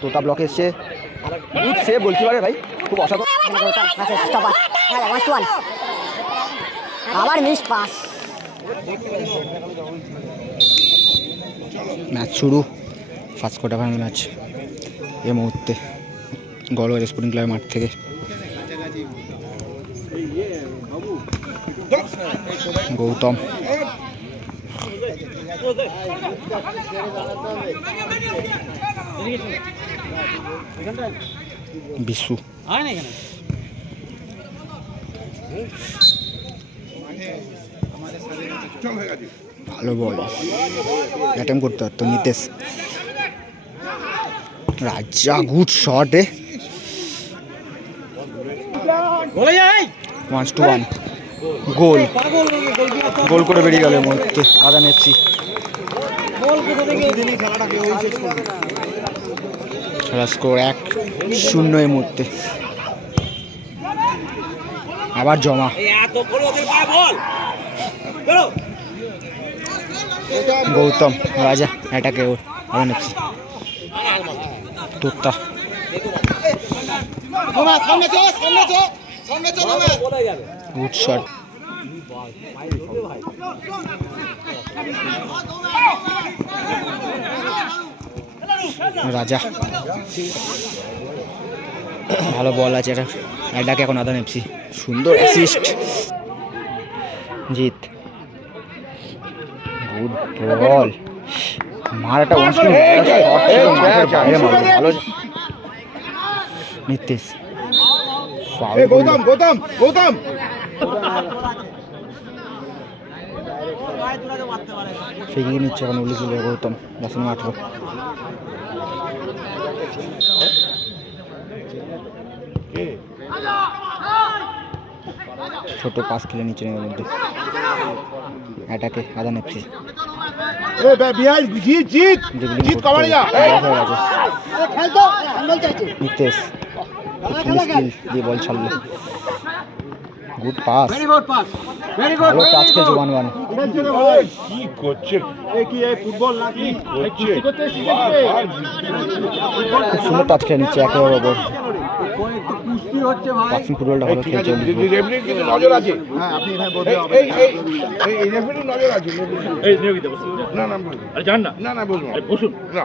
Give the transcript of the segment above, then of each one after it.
তোতা block এসছে। Good save গোলকিপারে ভাই খুব অসাধারণ। আবার মিস পাস ম্যাচ শুরু। ফার্স্ট কোয়ার্টার ফাইনাল ম্যাচ এই মুহূর্তে গড়োয়ার স্পোর্টিং ক্লাবের মাঠ থেকে। গৌতম। বিশু। ভালো বল। অ্যাটেম্প করতে পারতো, নিতেশ। রাজা গুড শট এ। One two one goal. Goal করে বেরিয়ে গেল মধ্যে আদান এফসি। খেলা স্কোর এক শূন্য এই মুহূর্তে। আবার জমা। গৌতম রাজা এটাকে ওর। তোত্তা। গুড শট রাজা। ভালো বল আছে এটা। এটাকে এখন আদান এফসি। সুন্দর অ্যাসিস্ট জিত গুড বল মারাটা ভালো। নিতেশ করল। গৌতম গৌতম ফিরিয়ে নিচ্ছে এখন উল্লি চলে গৌতম দশমিক আঠেরো ছোট পাস খেলে নিচ্ছে এর মধ্যে। যা। হয়ে গেছে নিতেশ খুব সুন্দর স্কিল দিয়ে বল ছাড়লো। Good pass. Good pass very ভালো খেলছে ওয়ান ওয়ান কি করছে? এ কি এই ফুটবল নাকি? করছে? খুব সুন্দর টাচ খেলে নিচ্ছে ওপর ফুটবলটা ভালো খেলছে রেফারির কিন্তু নজর আছে। হ্যাঁ আপনি এখানে বলতে হবে। এই এই এই- এই নজর আছে এই নিয়োগিত বসুন না না আরে যান না। না না বলব বসুন। না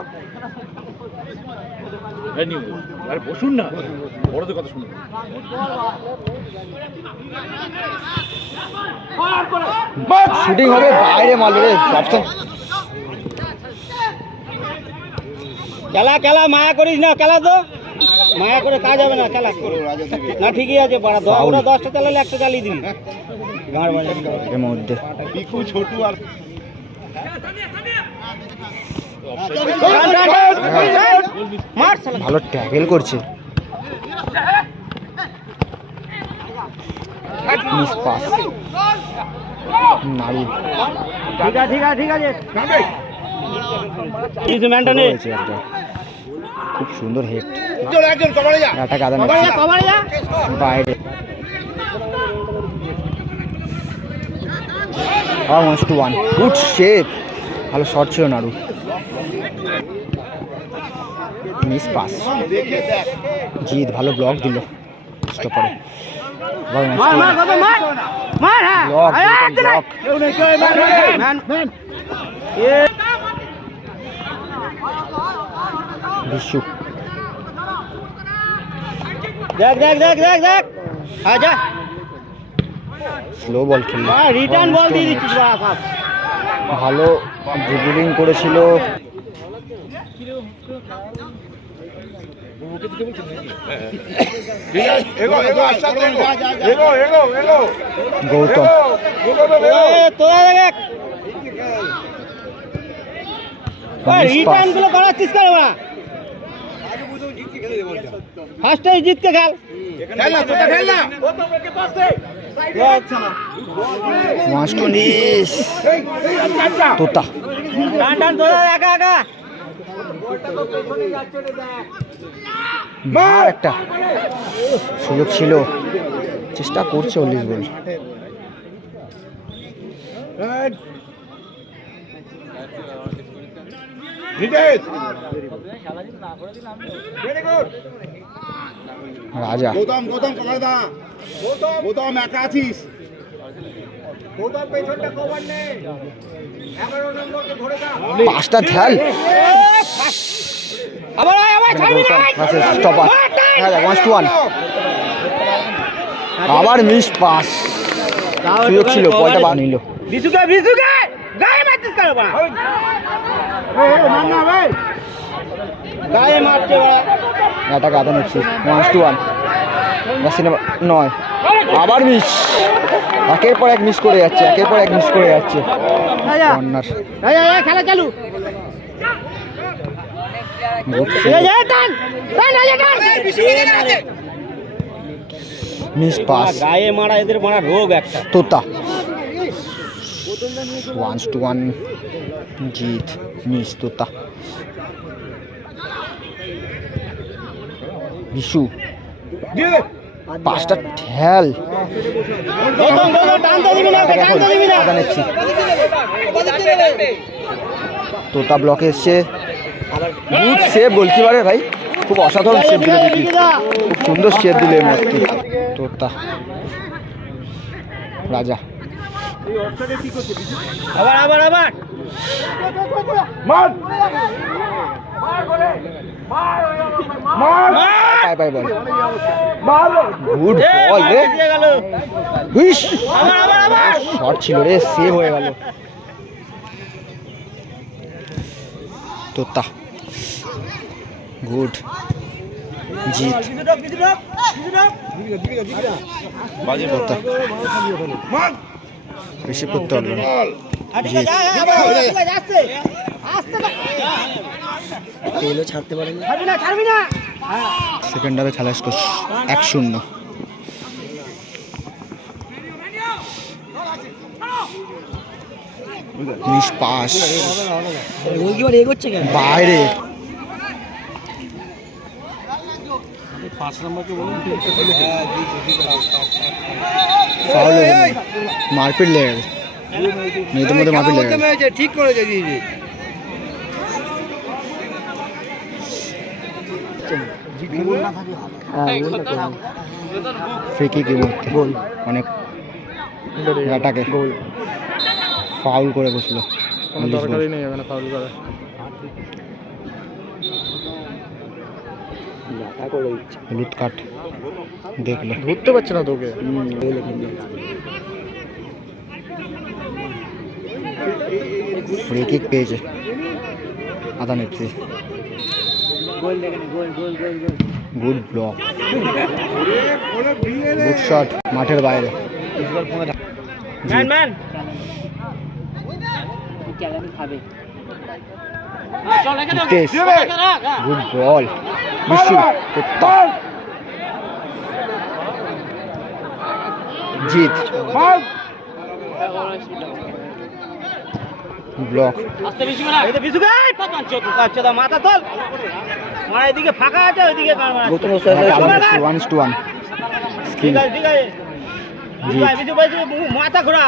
এই নিয়োগিত আরে বসুন না। বড়দের কথা শুনুন। শুটিং হবে বাইরে মারলো রে খেলা খেলা মায়া করিস না খেলা তো। মায়া করে কাজ হবে না খেলা। না ঠিকই আছে বাড়া দশ ওরা দশটা চালালে একটা চালিয়ে দিবি। গাঁড় বাজার মধ্যে পিকু ছোটু আর ভালো ট্যাকেল করছে। একটা। খুব সুন্দর হেড কবার যা। বাইরে। Once two one good shape ভালো শট ছিল নাড়ু। মিস পাস জিৎ ভালো ব্লক দিল। হ্যাঁ। বিশু। দেখ দেখ দেখ দেখ দেখ। স্লো বল খেললো। রিটার্ন বল দিয়ে দিচ্ছিস ভালো ড্রিবলিং করেছিল। গৌতম রিটার্ন. গুলো করাচ্ছিস কেন ফার্স্টে জিতকে খেল না নিস তোতা টান টান তোরা একা একা মার একটা। সুযোগ ছিল। চেষ্টা করছে অল্লিশ বল রাজা। গৌতম গৌতম গৌতম একা আছিস? পাঁচটা ঢাল আবার আবার ছাড়বি না আয়। স্টপার হ্যাঁ ওয়ান টু ওয়ান আবার মিস পাস সুযোগ ছিল বলটা বা নিল। বিশুকে বিশুকে! গায়ে মারছিস কেন বাড়া গায়ে মারছে বাড়া এটাকে আদা নিচ্ছি ওয়ান টু ওয়ান সিনেমা নয়। আবার মিস একের পর এক মিস করে যাচ্ছে একের পর এক মিস করে যাচ্ছে। কর্নার খেলা চালু। মিস পাস গায়ে মারা এদের মারা রোগ একটা। Tota. One to one Jeet miss Tota. Bishu. পাঁচটা ঠেল। আদা নিচ্ছি। তোতা ব্লকে এসছে। গুড সেভ গোলকিপারের ভাই। খুব অসাধারণ সেভ দিল দেখি। খুব সুন্দর সেভ দিল এই মুহূর্তে। তোতা। রাজা। আবার আবার আবার। মার পাই পাই বল গুড বল রে শট ছিল রে সেভ হয়ে গেল তোতা গুড জিত রিসিভ করতে পারল না। আর ঠিক আছে, আয়, আয়, আবার, আবার, ঠিক আছে, আস্তে, আস্তে না। ছাড়বি না, ছাড়বি না। সেকেন্ড হাফে খেলা স্কোর এক শূন্য। পাস বাইরে। মারপিট লেগে গেছে। মেয়েদের মধ্যে মারপিট লেগে গেছে। ঠিক করেছে দিদি ফ্রি কিক গোল অনেক এটাকে গোল ফাউল করে বসল। কোনো দরকারই নেই এখানে ফাউল করা হলুদ কাট দেখল। ধরতে পারছে না তোকে। ফ্রি কিক পেয়েছে। আদা নেত্রী গুড ব্লক গুড শট মাঠের বাইরে man man Nitesh good ball Bishu Jeet block আস্তে বেশি এই তো বিশু গায় পাতান চোখ আচ্ছা মাথা তোল মারা এদিকে ফাঁকা আছে ওইদিকে কার মারা ওয়ান টু ওয়ান মাথা ঘোরা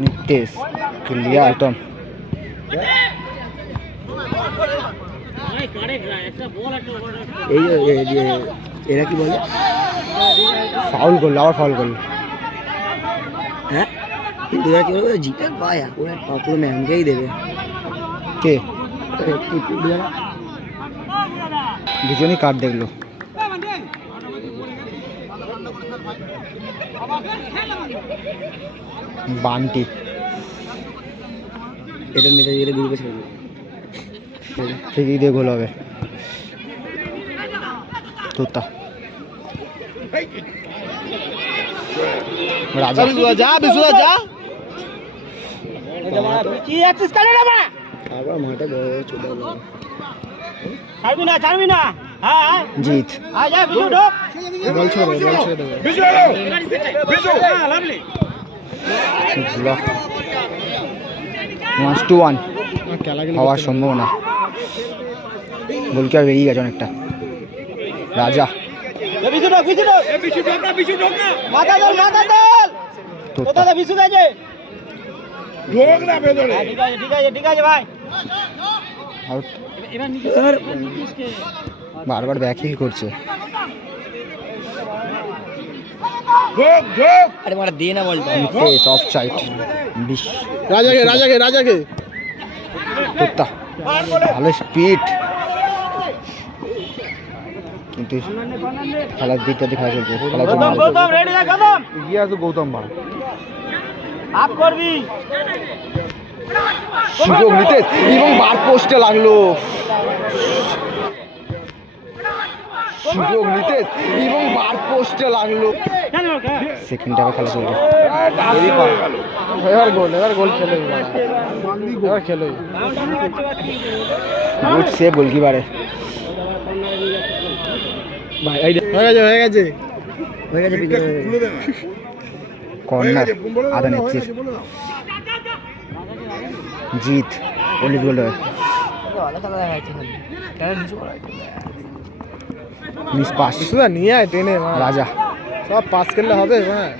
নিতেশ ক্লিয়ার একদম এরা কি বলে ফাউল করল আবার ফাউল করল হ্যাঁ কিন্তু এরা কি বলবে জিতে পায় এখন পুরো ম্যামকেই দেবে কে দুজনই কার্ড দেখল। বান্টি। এটা মেরে গেলে দিয়ে গোল হবে। তোতা। রাজা। যা বিশুদা যা। কি আছিস কালে আবার মাঠে বড় চলে গেল ছাড়বি না ছাড়বি না হ্যাঁ হ্যাঁ। জিত আয় যা বিশু ঢোক। বল ছেড়ে দেবে বল ছেড়ে দেবে বিশু এলো বিশু হ্যাঁ লাভলি। ব্লক টু ওয়ান হওয়ার সম্ভাবনা। গোলকিপার বেরিয়ে গেছে অনেকটা। রাজা। হ্যাঁ, ঠিক আছে ঠিক আছে ভাই। আউট বারবার ব্যাকিং করছে। আরে মারা দে না বলটা নিতেশ অফ সাইড বিশ। রাজাকে রাজাকে ভালো স্পিড কিন্তু খেলার দিকটা দেখা খেলার জন্য গৌতম রেডি গৌতম এগিয়ে আছে গৌতম ভাই। আপ করবি। সুযোগ নিতেশ এবং বার পোস্টে লাগল। সুযোগ নিতেশ এবং বার পোস্টে লাগল। সেকেন্ড হাফে খেলা চলছে এবার গোল এবার গোল খেলে এবার খেলে গুড সেভ গোলকিপারে। হয়ে গেছে হয়ে গেছে। হয়ে গেছে কর্নার আদা নেত্রী জিত পুলিশ গোল ভালো খেলা দেখা যাচ্ছে খালি কেন নিচু করা মিস পাস সুদা নিয়ে আয় টেনে রাজা। সব পাস করলে হবে হ্যাঁ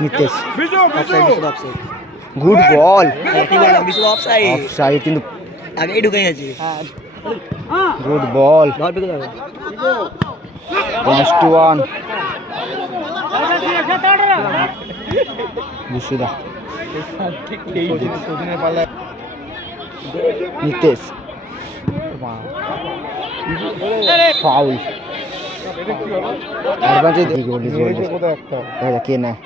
নিতেশ। গুড বল অফসাইড কিন্তু আগেই ঢুকে গেছে গুড বল ধর পেকে বিশুদা Nitesh. Foul. Advantage goal is goal কোথাও একটা দেখা কে নেয়?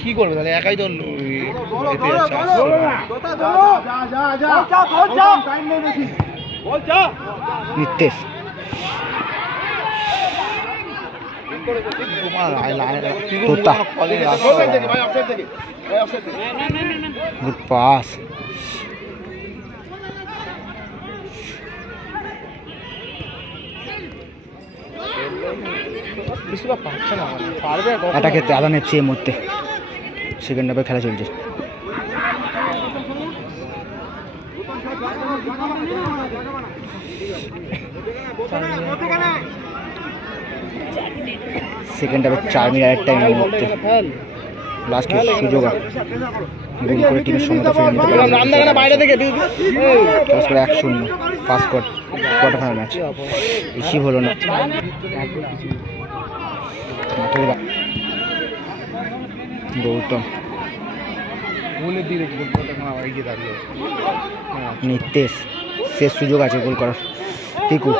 কি করবে তাহলে? একাই তো এতে যাচ্ছে। নিতেশ গুড পাস বিশুদা পাচ্ছে না মানে। পারবে? এটা ক্ষেত্রে আদা নেচ্ছে এই মুহূর্তে সেকেন্ড হাফে খেলা চলছে। সেকেন্ড হাফে চার মিনিট টাইম এই মুহূর্তে লাস্ট সুযোগ গোল করে টিমের সমতা ফিরে নিতে পারে। বাইরে থেকে করে এক শূন্য। Pass quart quarter final match বেশি হলো না। গৌতম। নিতেশ শেষ সুযোগ আছে গোল করার। পিকু।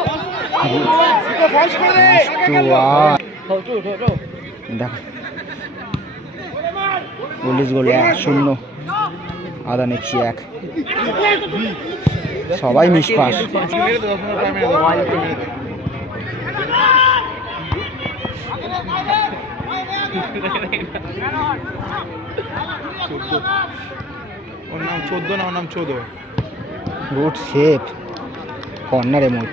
পুলিশ গোল এক শূন্য। আদা নেক্সি এক। সবাই মিস পাস। ওর নাম চোদ্দ না, ওর নাম চোদ্দ। গুড সেফ কর্নারে মোট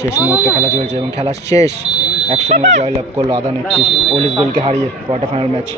শেষ মুহূর্তে খেলা চলছে এবং খেলা শেষ। একসঙ্গে জয়লাভ করল আদানি নেত্রী পুলিশ গোলকে হারিয়ে কোয়ার্টার ফাইনাল ম্যাচ